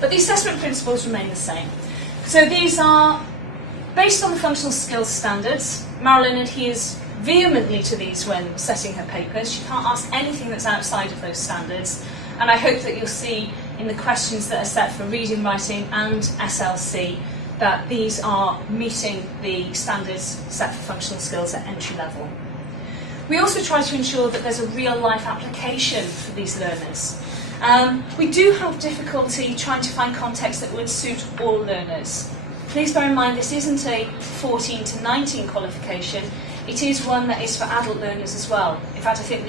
But the assessment principles remain the same. So these are based on the functional skills standards. Marilyn adheres vehemently to these when setting her papers. She can't ask anything that's outside of those standards. And I hope that you'll see in the questions that are set for reading, writing and SLC that these are meeting the standards set for functional skills at entry level. We also try to ensure that there's a real-life application for these learners. We do have difficulty trying to find context that would suit all learners. Please bear in mind this isn't a 14 to 19 qualification, it is one that is for adult learners as well. In fact, I think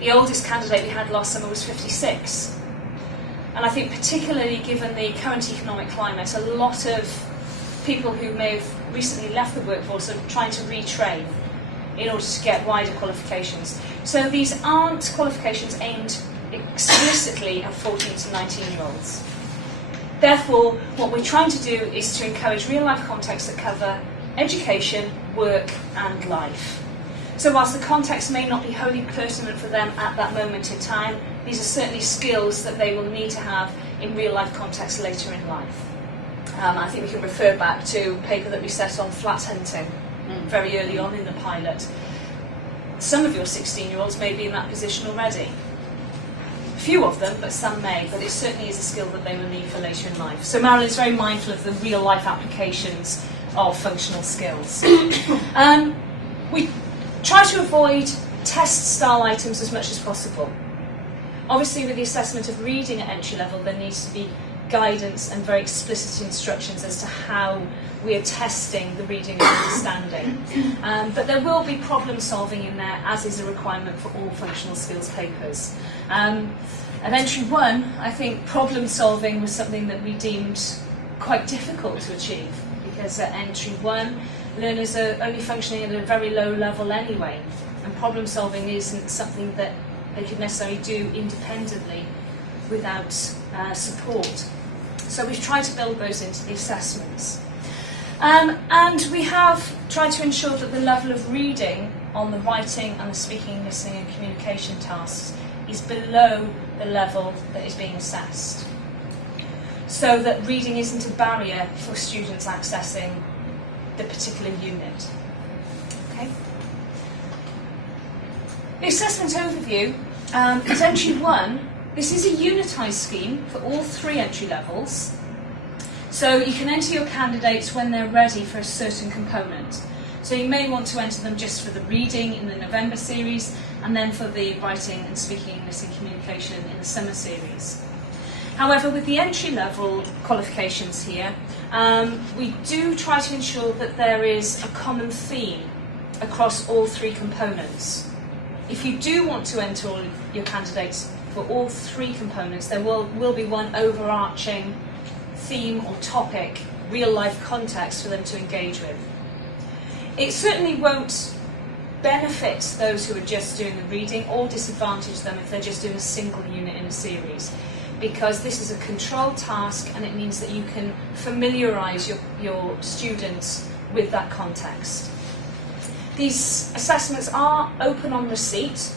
the oldest candidate we had last summer was 56. And I think particularly given the current economic climate, a lot of people who may have recently left the workforce are trying to retrain in order to get wider qualifications. So these aren't qualifications aimed explicitly at 14 to 19-year-olds. Therefore, what we're trying to do is to encourage real-life contexts that cover education, work and life. So whilst the context may not be wholly pertinent for them at that moment in time, these are certainly skills that they will need to have in real-life contexts later in life. I think we can refer back to a paper that we set on flat hunting very early on in the pilot. Some of your 16-year-olds may be in that position already. Few of them, but some may, but it certainly is a skill that they will need for later in life. So Marilyn is very mindful of the real-life applications of functional skills. We try to avoid test-style items as much as possible. Obviously, with the assessment of reading at entry level, there needs to be guidance and very explicit instructions as to how we are testing the reading and understanding. But there will be problem solving in there, as is a requirement for all functional skills papers. At entry one, I think problem solving was something that we deemed quite difficult to achieve, because at entry one, learners are only functioning at a very low level anyway, and problem solving isn't something that they could necessarily do independently without support. So we've tried to build those into the assessments. And we have tried to ensure that the level of reading on the writing and the speaking, listening and communication tasks is below the level that is being assessed, so that reading isn't a barrier for students accessing the particular unit. Okay. The assessment overview is entry one. This is a unitised scheme for all three entry levels. So you can enter your candidates when they're ready for a certain component. So you may want to enter them just for the reading in the November series, and then for the writing and speaking, listening, communication in the summer series. However, with the entry level qualifications here, we do try to ensure that there is a common theme across all three components. If you do want to enter all your candidates for all three components, there will be one overarching theme or topic, real-life context for them to engage with. It certainly won't benefit those who are just doing the reading or disadvantage them if they're just doing a single unit in a series, because this is a controlled task and it means that you can familiarise your students with that context. These assessments are open on receipt,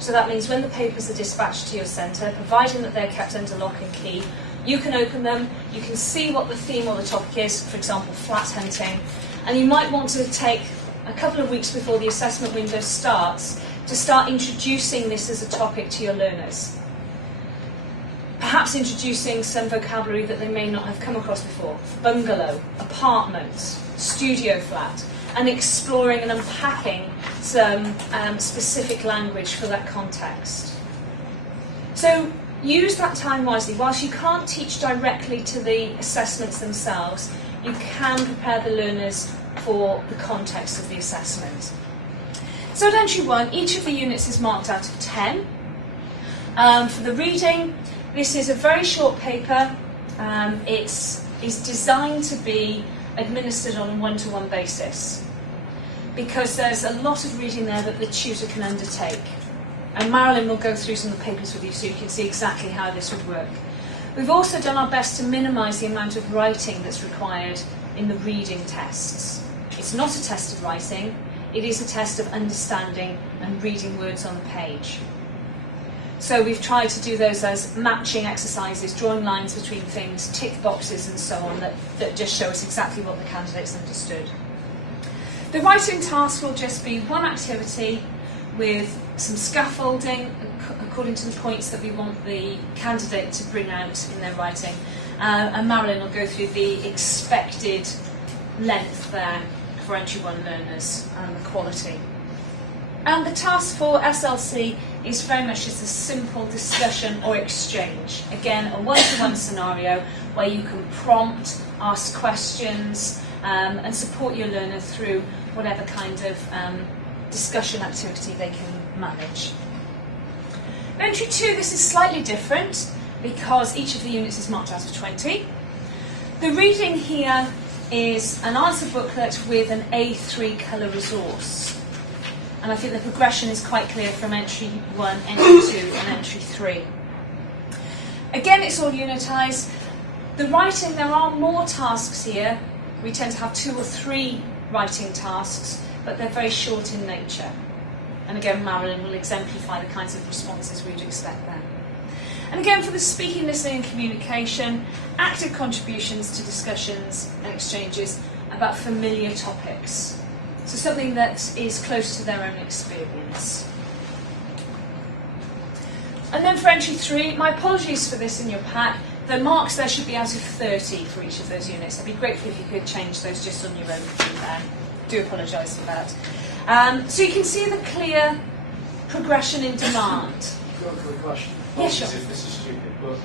so that means when the papers are dispatched to your centre, providing that they're kept under lock and key, you can open them, you can see what the theme or the topic is, for example, flat hunting, and you might want to take a couple of weeks before the assessment window starts to start introducing this as a topic to your learners. Perhaps introducing some vocabulary that they may not have come across before. Bungalow, apartment, studio flat, and exploring and unpacking some specific language for that context. So use that time wisely. Whilst you can't teach directly to the assessments themselves, you can prepare the learners for the context of the assessment. So at entry one, each of the units is marked out of 10. For the reading, this is a very short paper. It's designed to be administered on a one-to-one basis, because there's a lot of reading there that the tutor can undertake. And Marilyn will go through some of the papers with you so you can see exactly how this would work. We've also done our best to minimise the amount of writing that's required in the reading tests. It's not a test of writing, it is a test of understanding and reading words on the page. So we've tried to do those as matching exercises, drawing lines between things, tick boxes and so on, that just show us exactly what the candidates understood. The writing task will just be one activity with some scaffolding according to the points that we want the candidate to bring out in their writing. And Marilyn will go through the expected length there for entry 1 learners and the quality. And the task for SLC is very much just a simple discussion or exchange. Again, a one-to-one scenario where you can prompt, ask questions, and support your learner through whatever kind of discussion activity they can manage. Entry 2, this is slightly different because each of the units is marked out of 20. The reading here is an answer booklet with an A3 colour resource. And I think the progression is quite clear from entry 1, entry 2 and entry 3. Again, it's all unitised. The writing, there are more tasks here. We tend to have 2 or 3 writing tasks, but they're very short in nature. And again, Marilyn will exemplify the kinds of responses we'd expect there. And again, for the speaking, listening and communication, active contributions to discussions and exchanges about familiar topics. So something that is close to their own experience. And then for entry 3, my apologies for this in your pack. The marks there should be out of 30 for each of those units. I'd be grateful if you could change those just on your own there. Do apologise for that. So you can see the clear progression in demand. I've got a quick question. Yeah, sure. If this is stupid, but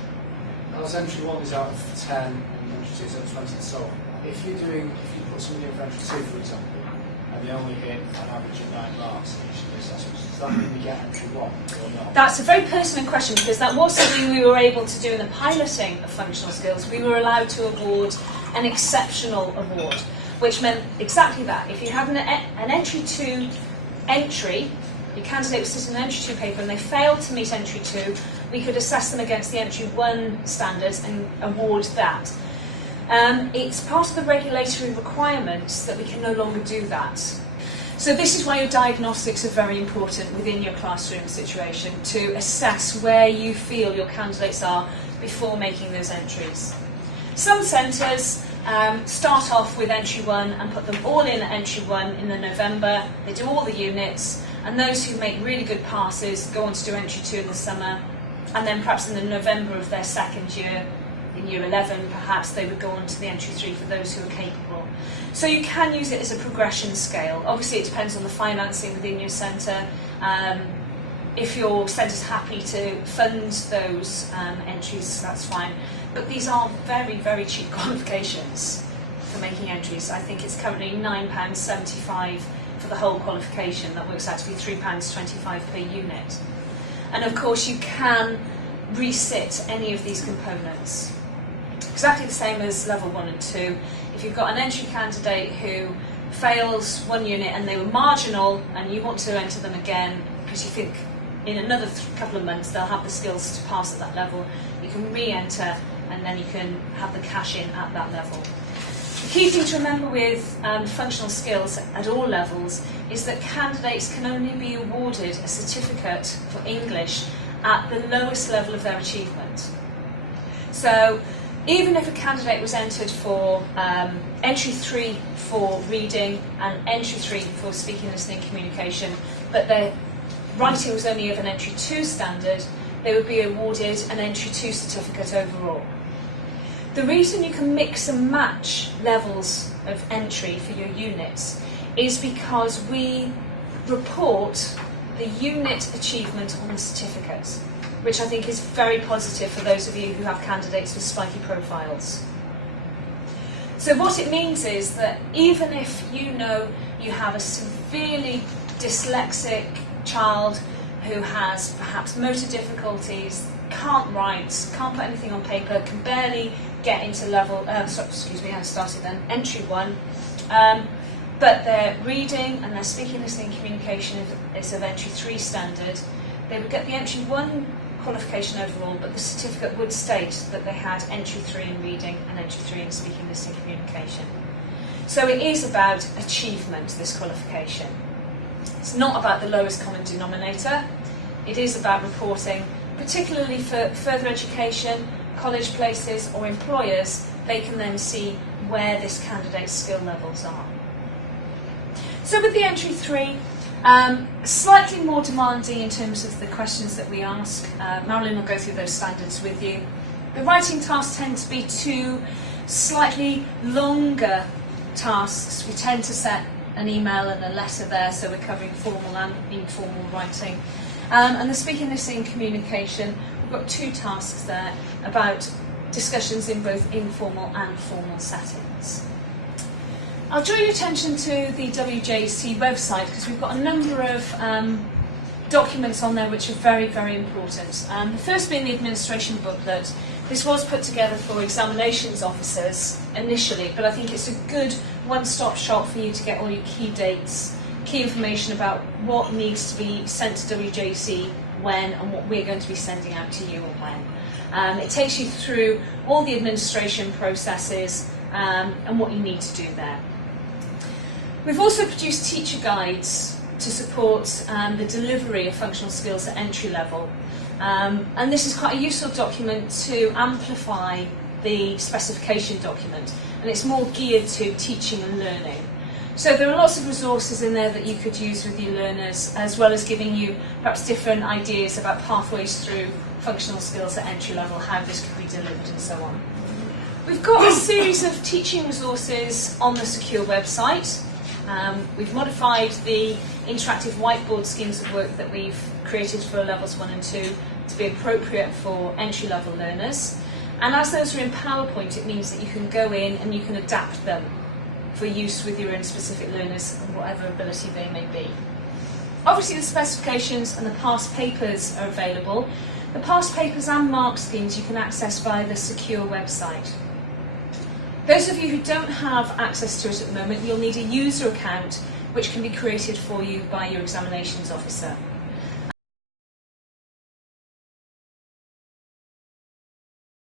as entry 1 is out of 10 and entry 2 is out of 20 and so on, if you put something in for entry 2, for example, and they only hit an average of 9 marks in each of the assessments, does that mean they get entry 1 or not? That's a very pertinent question, because that was something we were able to do in the piloting of functional skills. We were allowed to award an exceptional award, which meant exactly that. If you had an entry 2 entry, your candidate was sitting in an entry 2 paper and they failed to meet entry 2, we could assess them against the entry 1 standards and award that. It's part of the regulatory requirements that we can no longer do that. So this is why your diagnostics are very important within your classroom situation, to assess where you feel your candidates are before making those entries. Some centres start off with entry 1 and put them all in at entry 1 in the November. They do all the units, and those who make really good passes go on to do entry 2 in the summer, and then perhaps in the November of their second year, in year 11 perhaps, they would go on to the entry 3 for those who are capable. So you can use it as a progression scale. Obviously it depends on the financing within your centre. If your centre's happy to fund those entries, that's fine. But these are very, very cheap qualifications for making entries. I think it's currently £9.75 for the whole qualification. That works out to be £3.25 per unit. And of course you can resit any of these components. Exactly the same as level 1 and 2. If you've got an entry candidate who fails one unit and they were marginal and you want to enter them again because you think in another couple of months they'll have the skills to pass at that level, you can re-enter and then you can have the cash in at that level. The key thing to remember with functional skills at all levels is that candidates can only be awarded a certificate for English at the lowest level of their achievement. So even if a candidate was entered for entry 3 for reading and entry 3 for speaking, listening, communication, but their writing was only of an entry 2 standard, they would be awarded an entry 2 certificate overall. The reason you can mix and match levels of entry for your units is because we report the unit achievement on the certificate, which I think is very positive for those of you who have candidates with spiky profiles. So what it means is that even if you know you have a severely dyslexic child who has perhaps motor difficulties, can't write, can't put anything on paper, can barely get into level, entry 1, but their reading and their speaking, listening, communication is of entry 3 standard, they would get the entry 1 qualification overall, but the certificate would state that they had entry 3 in reading and entry 3 in speaking, listening, communication. So it is about achievement, this qualification. It's not about the lowest common denominator. It is about reporting particularly for further education, college places or employers, they can then see where this candidate's skill levels are. So with the entry 3, slightly more demanding in terms of the questions that we ask. Marilyn will go through those standards with you. The writing tasks tend to be 2 slightly longer tasks. We tend to set an email and a letter there, so we're covering formal and informal writing. And the speaking, listening, communication, we've got 2 tasks there about discussions in both informal and formal settings. I'll draw your attention to the WJEC website because we've got a number of documents on there which are very, very important. The first being the administration booklet. This was put together for examinations officers initially, but I think it's a good one-stop shop for you to get all your key dates, key information about what needs to be sent to WJEC when and what we're going to be sending out to you and when. It takes you through all the administration processes and what you need to do there. We've also produced teacher guides to support the delivery of functional skills at entry level. And this is quite a useful document to amplify the specification document, and it's more geared to teaching and learning. So there are lots of resources in there that you could use with your learners, as well as giving you perhaps different ideas about pathways through functional skills at entry level, how this could be delivered and so on. We've got a series of teaching resources on the Secure website. We've modified the interactive whiteboard schemes of work that we've created for levels 1 and 2 to be appropriate for entry-level learners. And as those are in PowerPoint, it means that you can go in and you can adapt them for use with your own specific learners and whatever ability they may be. Obviously the specifications and the past papers are available. The past papers and mark schemes you can access via the Secure website. Those of you who don't have access to it at the moment, you'll need a user account which can be created for you by your examinations officer.